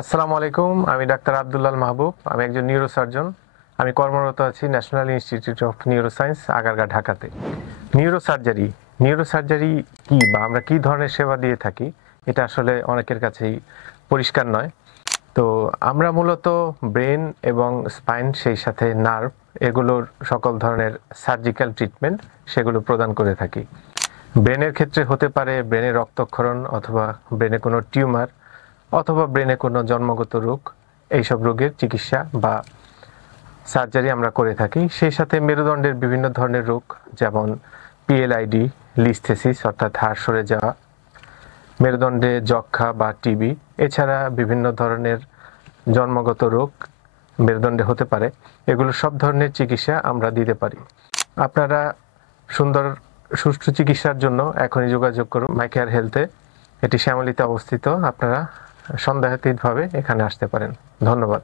আসসালামু আলাইকুম। আমি ডাক্তার আব্দুল্লাল মাহবুব। আমি একজন নিউরোসার্জন। আমি কর্মরত আছি national institute of neuroscience, Agargaon, ঢাকাতে। নিউরোসার্জারি নিউরোসার্জারি কি বা আমরা কি ধরনের সেবা দিয়ে থাকি, এটা আসলে অনেকের কাছেই পরিষ্কার নয়। তো আমরা মূলত ব্রেন এবং স্পাইন, সেই সাথে নার্ভ, এগুলোর সকল ধরনের সার্জিক্যাল ট্রিটমেন্ট সেগুলো প্রদান করে থাকি। ব্রেনের ক্ষেত্রে হতে পারে ব্রেনের রক্তক্ষরণ, অথবা ব্রেনে কোনো টিউমার, অথবা ব্রেনে কোনো জন্মগত রোগ। এইসব রোগের চিকিৎসা বা সার্জারি আমরা করে থাকি। সেই সাথে মেরুদণ্ডের বিভিন্ন ধরনের রোগ, যেমন পিএলআইডি, লিস্থেসিস অর্থাৎ হাড় সরে যাওয়া, মেরুদণ্ডে যক্ষা বা টিবি, এছাড়া বিভিন্ন ধরনের জন্মগত রোগ মেরুদণ্ডে হতে পারে। এগুলো সব ধরনের চিকিৎসা আমরা দিতে পারি। আপনারা সুন্দর সুষ্ঠু চিকিৎসার জন্য এখনই যোগাযোগ করুন মাই কেয়ার হেলথে। এটি শ্যামলীতে অবস্থিত। আপনারা সন্দেহাতীতভাবে এখানে আসতে পারেন। ধন্যবাদ।